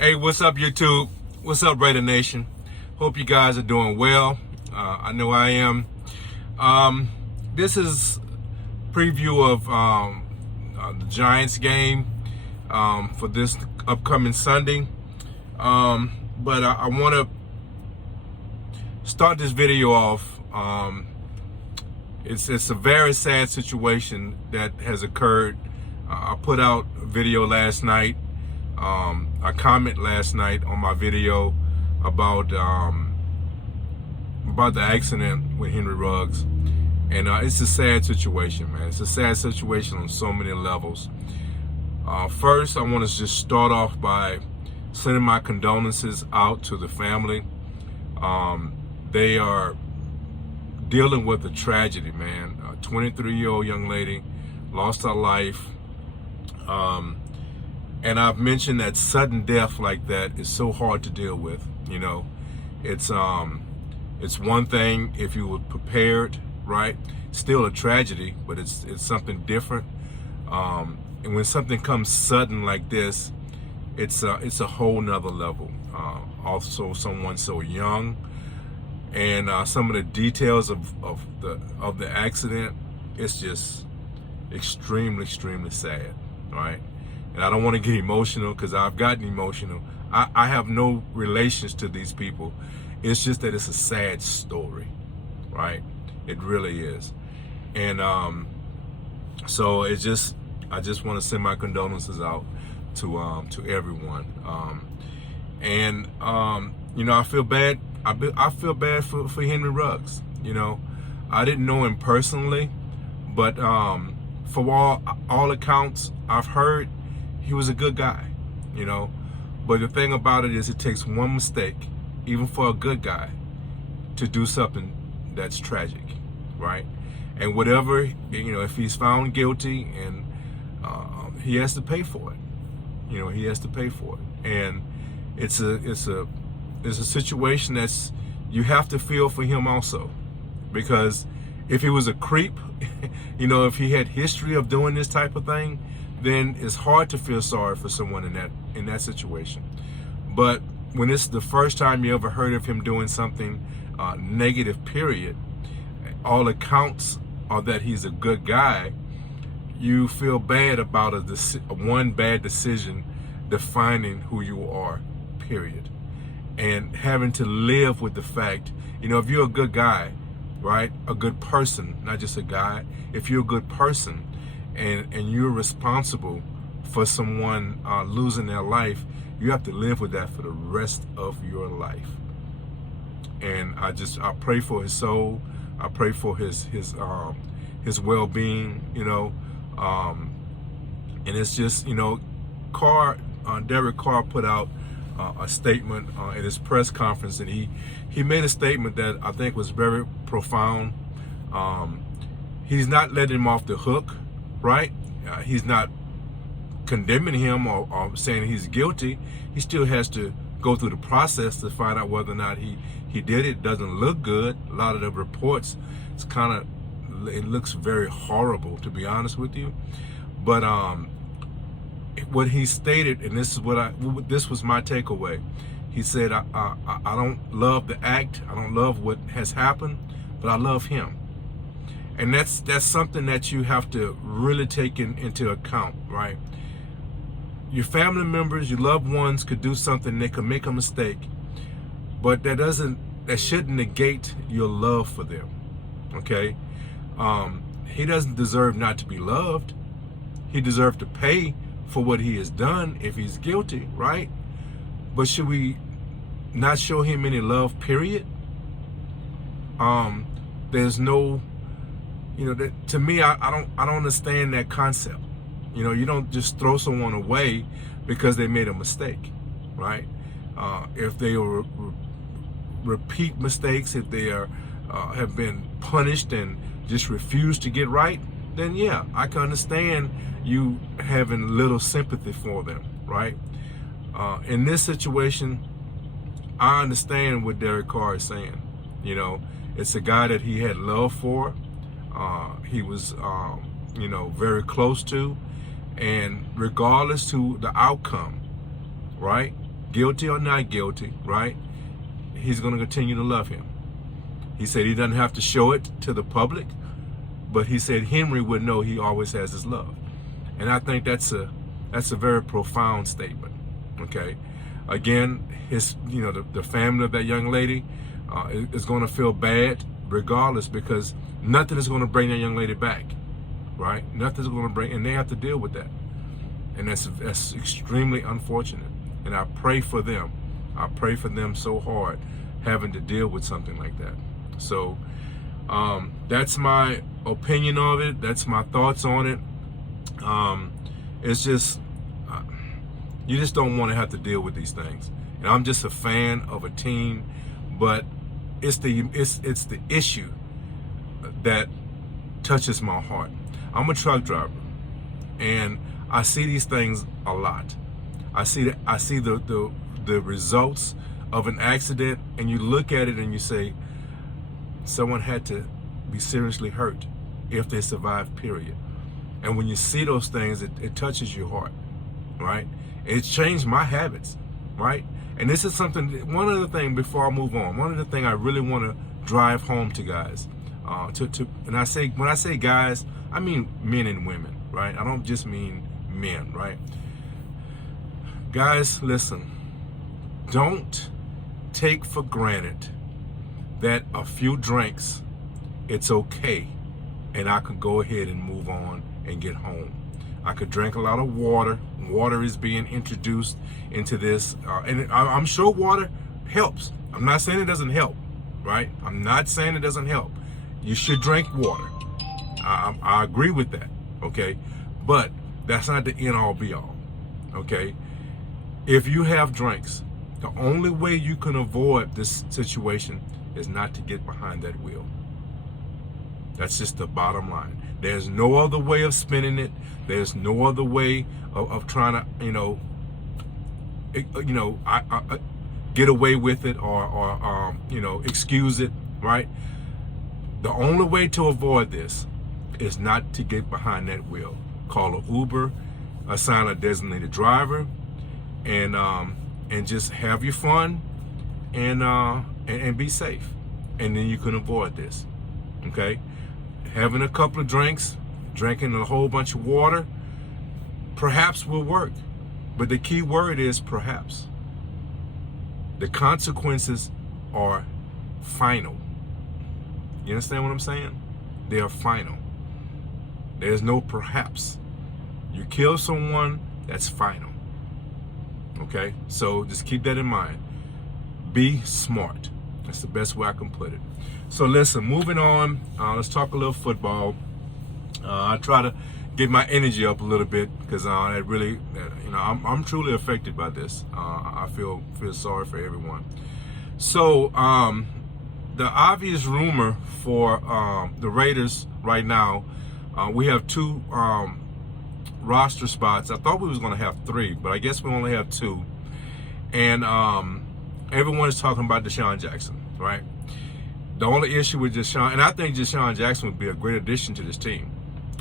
Hey, what's up, YouTube? What's up, Raider Nation? Hope you guys are doing well. I know I am. This is preview of the Giants game for this upcoming Sunday. But I want to start this video off. It's a very sad situation that has occurred. I put out a video last night. A comment last night on my video about the accident with Henry Ruggs, and it's a sad situation, man. It's a sad situation on so many levels. First, I want to just start off by sending my condolences out to the family. They are dealing with a tragedy, man. A 23-year-old young lady lost her life. And I've mentioned that sudden death like that is so hard to deal with. You know, it's one thing if you were prepared, right? Still a tragedy, but it's something different. And when something comes sudden like this, it's a whole nother level. Also, someone so young, and some of the details of the accident, it's just extremely sad, right? And I don't want to get emotional because I've gotten emotional. I have no relations to these people. It's just that it's a sad story, right? It really is. And so I just want to send my condolences out to everyone. You know, I feel bad. I feel bad for Henry Ruggs. You know, I didn't know him personally, but for all accounts I've heard, he was a good guy, you know. But the thing about it is, it takes one mistake, even for a good guy, to do something that's tragic, right? And whatever, you know, if he's found guilty, and he has to pay for it. You know, he has to pay for it. And it's a situation that's, you have to feel for him also, because if he was a creep, you know, if he had history of doing this type of thing, then it's hard to feel sorry for someone in that situation. But when it's the first time you ever heard of him doing something negative, period, all accounts are that he's a good guy, you feel bad about one bad decision defining who you are, period. And having to live with the fact, you know, if you're a good guy, right, a good person, not just a guy, if you're a good person, and you're responsible for someone losing their life, you have to live with that for the rest of your life. And I pray for his soul. I pray for his well-being, you know. And it's just, you know, Derek Carr put out a statement at his press conference, and he made a statement that I think was very profound. He's not letting him off the hook, right? He's not condemning him or saying he's guilty. He still has to go through the process to find out whether or not he did it. It doesn't look good. A lot of the reports, it looks very horrible, to be honest with you. But what he stated, and this was my takeaway. He said, I don't love the act. I don't love what has happened, but I love him. And that's something that you have to really take into account, right? Your family members, your loved ones could do something, they could make a mistake, but that shouldn't negate your love for them, okay? He doesn't deserve not to be loved. He deserves to pay for what he has done if he's guilty, right? But should we not show him any love, period? There's no, you know, to me, I don't understand that concept. You know, you don't just throw someone away because they made a mistake, right? If they repeat mistakes, if they have been punished and just refuse to get right, then yeah, I can understand you having little sympathy for them, right? In this situation, I understand what Derek Carr is saying. You know, it's a guy that he had love for. He was, you know, very close to, and regardless to the outcome, right? guilty or not guilty, right? He's going to continue to love him. He said he doesn't have to show it to the public, but he said Henry would know he always has his love. And I think that's a very profound statement. Okay, again, the family of that young lady is going to feel bad regardless, because nothing is going to bring that young lady back, right? Nothing's going to bring, and they have to deal with that, and that's extremely unfortunate. And I pray for them. I pray for them so hard, having to deal with something like that. So that's my opinion of it. That's my thoughts on it. It's just you just don't want to have to deal with these things. And I'm just a fan of a team, but it's the issue that touches my heart. I'm a truck driver, and I see these things a lot. I see the results of an accident, and you look at it and you say, someone had to be seriously hurt if they survived, period. And when you see those things, it touches your heart, right? It's changed my habits, right? And this is something, one other thing before I move on, one of the things I really want to drive home to guys, and when I say guys, I mean men and women, right? I don't just mean men, right? Guys, listen, don't take for granted that a few drinks, it's okay, and I could go ahead and move on and get home. I could drink a lot of water. Water is being introduced into this, and I'm sure water helps. I'm not saying it doesn't help, right? I'm not saying it doesn't help. You should drink water. I agree with that, okay? But that's not the end all be all, okay? If you have drinks, the only way you can avoid this situation is not to get behind that wheel. That's just the bottom line. There's no other way of spinning it. There's no other way of trying to, get away with it or excuse it, right? The only way to avoid this is not to get behind that wheel. Call an Uber, assign a designated driver, and just have your fun and be safe. And then you can avoid this, okay? Having a couple of drinks, drinking a whole bunch of water, perhaps will work. But the key word is perhaps. The consequences are final. You understand what I'm saying? They are final. There's no perhaps. You kill someone, that's final. Okay? So just keep that in mind. Be smart. That's the best way I can put it. So listen, moving on, let's talk a little football. I try to get my energy up a little bit because it really, I'm truly affected by this. I feel sorry for everyone. So the obvious rumor for the Raiders right now, we have two roster spots. I thought we was going to have three, but I guess we only have two. And everyone is talking about Deshaun Jackson, right? The only issue with Deshaun, and I think Deshaun Jackson would be a great addition to this team.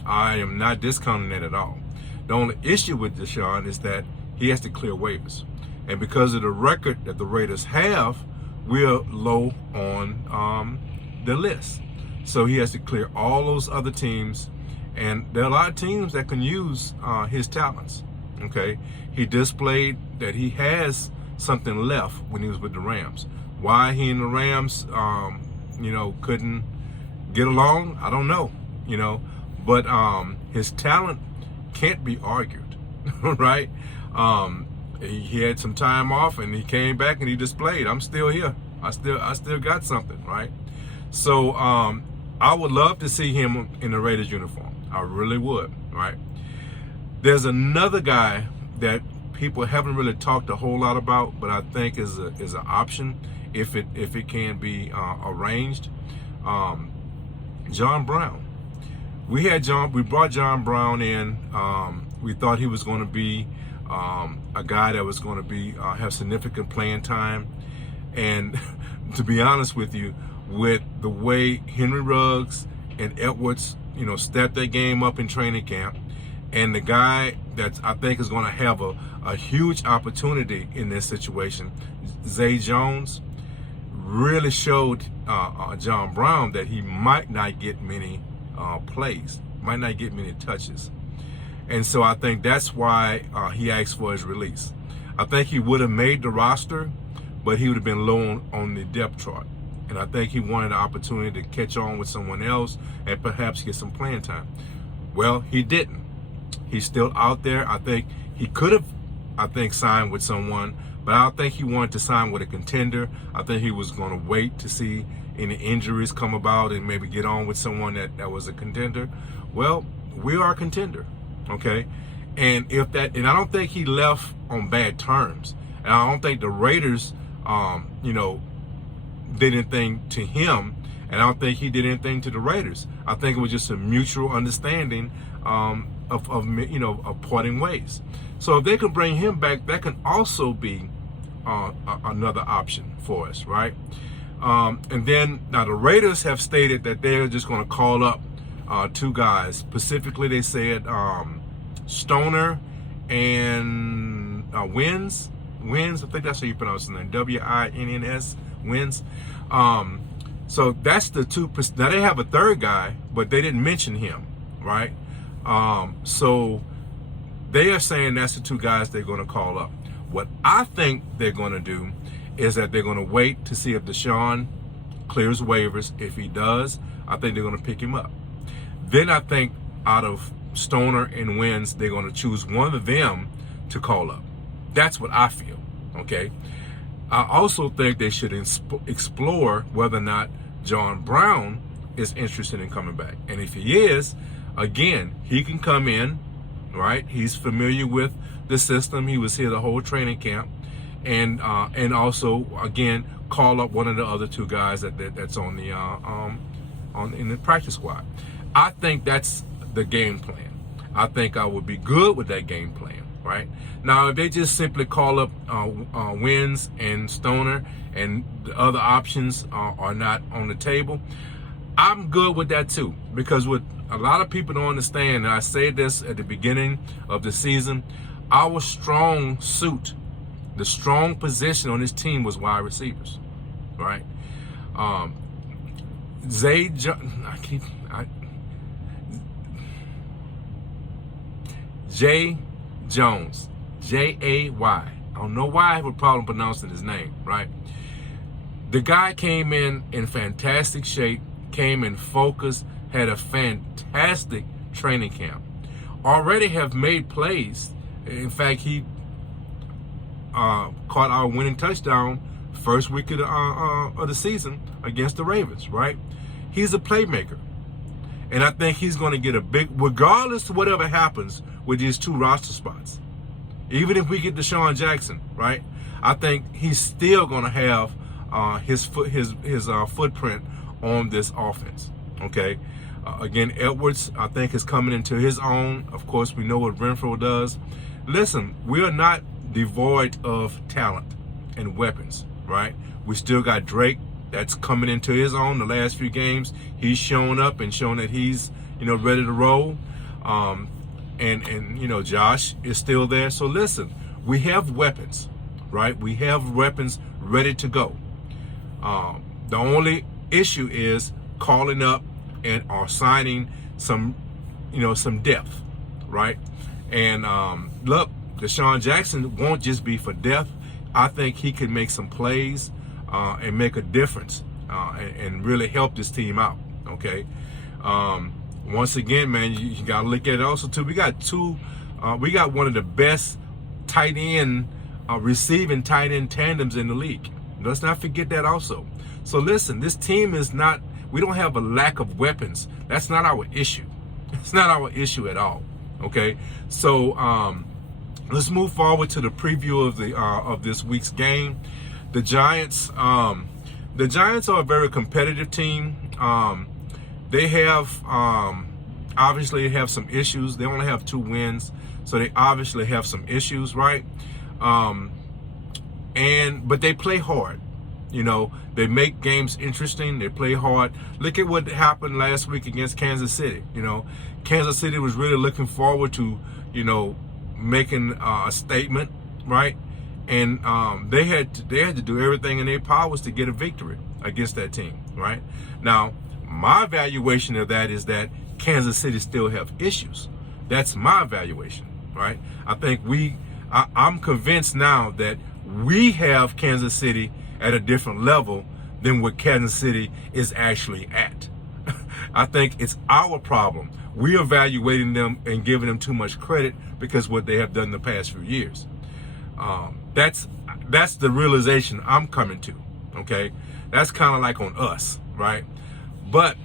I am not discounting that at all. The only issue with Deshaun is that he has to clear waivers. And because of the record that the Raiders have, we're low on the list. So he has to clear all those other teams. And there are a lot of teams that can use his talents, okay? He displayed that he has something left when he was with the Rams. Why he and the Rams, couldn't get along, I don't know, but his talent can't be argued, right? He had some time off and he came back and he displayed, I'm still here. I still got something, right? So I would love to see him in the Raiders uniform. I really would, right? There's another guy that people haven't really talked a whole lot about, but I think is an option if it can be arranged. John Brown. We brought John Brown in. We thought he was going to be a guy that was going to be have significant playing time. And to be honest with you, with the way Henry Ruggs and Edwards, stepped their game up in training camp, and the guy that I think is going to have a huge opportunity in this situation. Zay Jones really showed John Brown that he might not get many plays, might not get many touches. And so I think that's why he asked for his release. I think he would have made the roster, but he would have been low on the depth chart. And I think he wanted an opportunity to catch on with someone else and perhaps get some playing time. Well, he didn't. He's still out there. I think he could have, signed with someone, but I don't think he wanted to sign with a contender. I think he was going to wait to see any injuries come about and maybe get on with someone that was a contender. Well, we are a contender, okay? And I don't think he left on bad terms. And I don't think the Raiders, did anything to him, and I don't think he did anything to the Raiders. I think it was just a mutual understanding of parting ways. So if they can bring him back, that can also be another option for us, right? And then now the Raiders have stated that they're just going to call up two guys. Specifically, they said Stoner and Wins. I think that's how you pronounce his name. Wins. Wins. So that's the two. Now they have a third guy, but they didn't mention him, right? So they are saying that's the two guys they're going to call up. What I think they're going to do is that they're going to wait to see if Deshaun clears waivers. If he does, I think they're going to pick him up. Then I think out of Stoner and Wins, they're going to choose one of them to call up. That's what I feel, okay? I also think they should explore whether or not John Brown is interested in coming back. And if he is, again, he can come in, right? He's familiar with the system. He was here the whole training camp. And also, again, call up one of the other two guys that's on the in the practice squad. I think that's the game plan. I think I would be good with that game plan, right? Now, if they just simply call up Wins and Stoner and the other options are not on the table, I'm good with that too. Because what a lot of people don't understand, and I say this at the beginning of the season, our strong suit, the strong position on this team was wide receivers, right? Jay Jones, Jay. I don't know why I have a problem pronouncing his name, right? The guy came in fantastic shape, came in focus, had a fantastic training camp. Already have made plays. In fact, he caught our winning touchdown first week of the season against the Ravens, right? He's a playmaker. And I think he's going to get a big, regardless of whatever happens with these two roster spots. Even if we get Deshaun Jackson, right? I think he's still going to have his footprint on this offense. Okay. Again, Edwards, I think, is coming into his own. Of course, we know what Renfro does. Listen, we are not devoid of talent and weapons, right? We still got Drake that's coming into his own. The last few games, he's shown up and shown that he's, ready to roll. And Josh is still there. So listen, we have weapons, right? We have weapons ready to go. The only issue is calling up or signing some depth, right? And look, Deshaun Jackson won't just be for depth. I think he can make some plays and make a difference and really help this team out, okay? Once again, man, you got to look at it also, too. We got one of the best tight end, receiving tight end tandems in the league. Let's not forget that also. So listen, this team is not, we don't have a lack of weapons. That's not our issue. It's not our issue at all, okay? So let's move forward to the preview of this week's game. The Giants are a very competitive team. They have obviously have some issues. They only have 2 wins, so they obviously have some issues, right? But they play hard. They make games interesting. They play hard. Look at what happened last week against Kansas City. Kansas City was really looking forward to, making a statement, right? And they had to do everything in their powers to get a victory against that team, right? Now, my evaluation of that is that Kansas City still have issues. That's my evaluation, right? I think I'm convinced now that we have Kansas City at a different level than what Kansas City is actually at. I think it's our problem. We're evaluating them and giving them too much credit because of what they have done in the past few years. That's the realization I'm coming to, okay? That's kind of like on us, right? But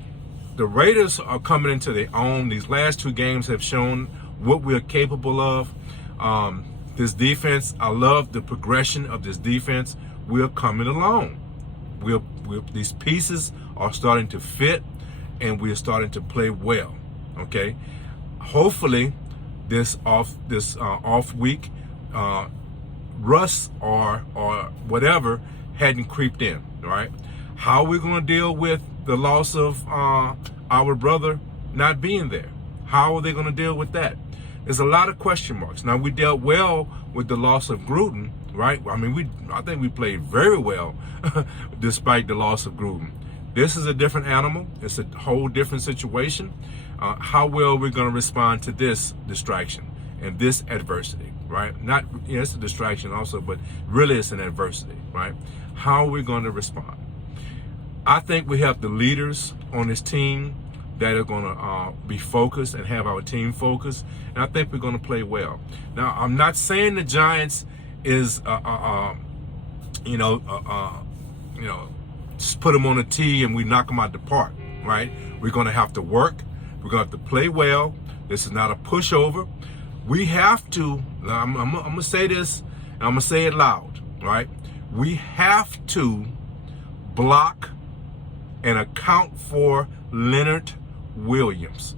the Raiders are coming into their own. These last two games have shown what we're capable of. This defense, I love the progression of this defense. We're coming along. These pieces are starting to fit, and we're starting to play well. Okay, hopefully this off week, rust or whatever hadn't creeped in. Right? How are we going to deal with the loss of our brother not being there? How are they going to deal with that? There's a lot of question marks. Now, we dealt well with the loss of Gruden, right? I mean, I think we played very well despite the loss of Gruden. This is a different animal. It's a whole different situation. How well we're going to respond to this distraction and this adversity, right? Not, it's a distraction also, but really it's an adversity, right? How are we going to respond? I think we have the leaders on this team that are going to be focused and have our team focused, and I think we're going to play well. Now, I'm not saying the Giants is, just put them on a tee and we knock them out the park, right? We're going to have to work. We're going to have to play well. This is not a pushover. We have to, I'm going to say this, and I'm going to say it loud, right? We have to block and account for Leonard Williams.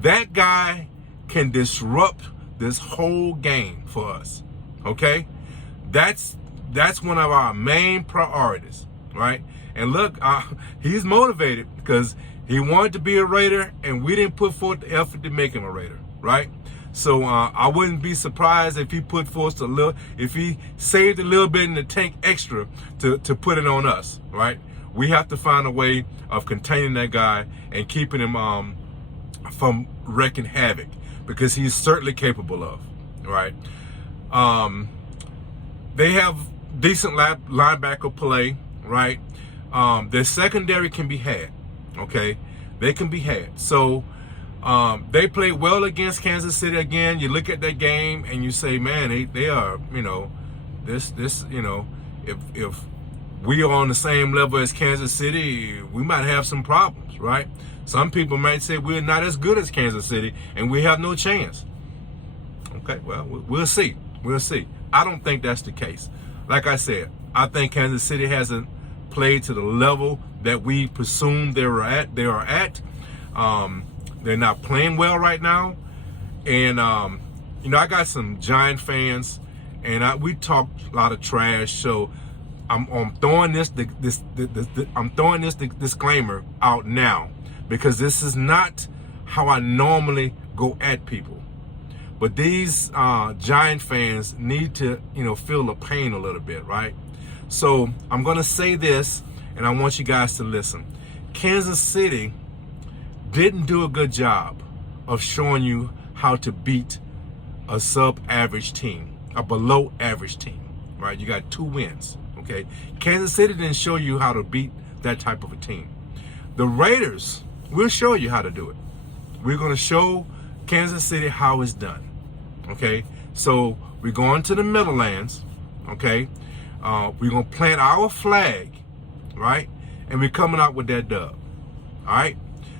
That guy can disrupt this whole game for us, okay? That's one of our main priorities, right? And look, he's motivated because he wanted to be a Raider, and we didn't put forth the effort to make him a Raider, right? So I wouldn't be surprised if he put forth if he saved a little bit in the tank extra to put it on us, right? We have to find a way of containing that guy and keeping him from wreaking havoc, because he's certainly capable of, right? They have decent linebacker play, right? Their secondary can be had, okay? They can be had. So they played well against Kansas City again. You look at that game and you say, man, they are, if we are on the same level as Kansas City, we might have some problems, right? Some people might say we're not as good as Kansas City and we have no chance. Okay, well, we'll see. We'll see. I don't think that's the case. Like I said, I think Kansas City hasn't played to the level that we presumed they are at. They're not playing well right now. And, I got some Giant fans, and we talked a lot of trash, so I'm throwing this disclaimer out now, because this is not how I normally go at people. But these Giant fans need to, feel the pain a little bit, right? So I'm going to say this, and I want you guys to listen. Kansas City didn't do a good job of showing you how to beat a sub-average team, a below-average team, right? You got 2 wins. Okay, Kansas City didn't show you how to beat that type of a team. The Raiders will show you how to do it. We're going to show Kansas City how it's done. Okay, so we're going to the Meadowlands. Okay, we're going to plant our flag, right? And we're coming out with that dub. All right.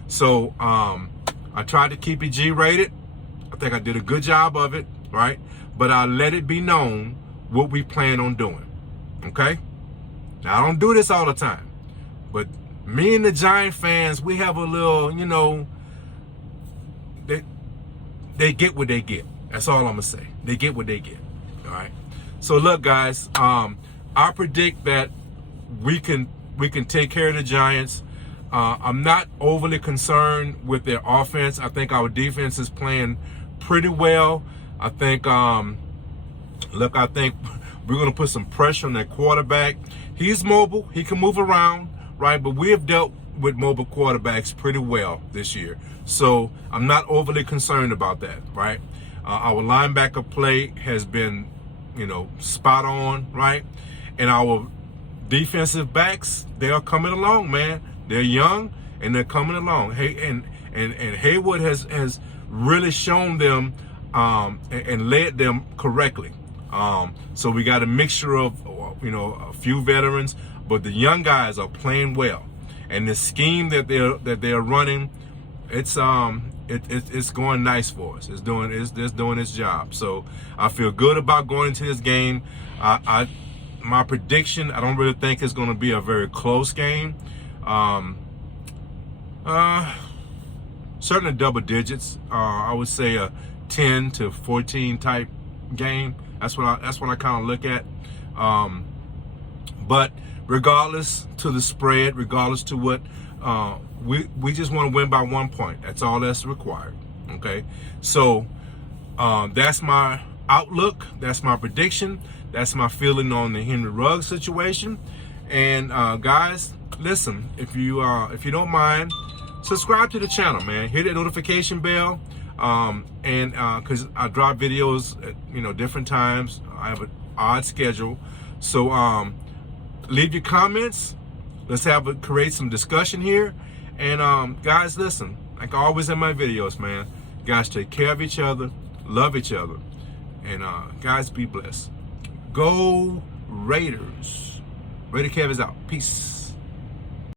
So I tried to keep it G-rated. I think I did a good job of it, right? But I let it be known what we plan on doing. Okay? Now, I don't do this all the time, but me and the Giant fans, we have a little, they get what they get. That's all I'm going to say. They get what they get. All right? So, look, guys, I predict that we can take care of the Giants. I'm not overly concerned with their offense. I think our defense is playing pretty well. I think, look, I think we're going to put some pressure on that quarterback. He's mobile. He can move around, right? But we have dealt with mobile quarterbacks pretty well this year. So I'm not overly concerned about that, right? Our linebacker play has been, spot on, right? And our defensive backs, they are coming along, man. They're young and they're coming along. Hey, and Haywood has really shown them and led them correctly. So we got a mixture of, a few veterans, but the young guys are playing well. And the scheme that they're running, it's going nice for us. It's doing its job. So I feel good about going into this game. My prediction, I don't really think it's going to be a very close game. Certainly double digits. I would say a 10 to 14 type game. That's what I kind of look at. But regardless to the spread, regardless to what, we just want to win by 1 point. That's all that's required. Okay, so that's my outlook. That's my prediction. That's my feeling on the Henry Ruggs situation. And guys, listen, if you don't mind, subscribe to the channel, man. Hit that notification bell. And because I drop videos at different times. I have an odd schedule. So leave your comments. Let's create some discussion here. And guys, listen, like always in my videos, man, guys, take care of each other, love each other, and guys, be blessed. Go Raiders. Raider Kev is out. Peace.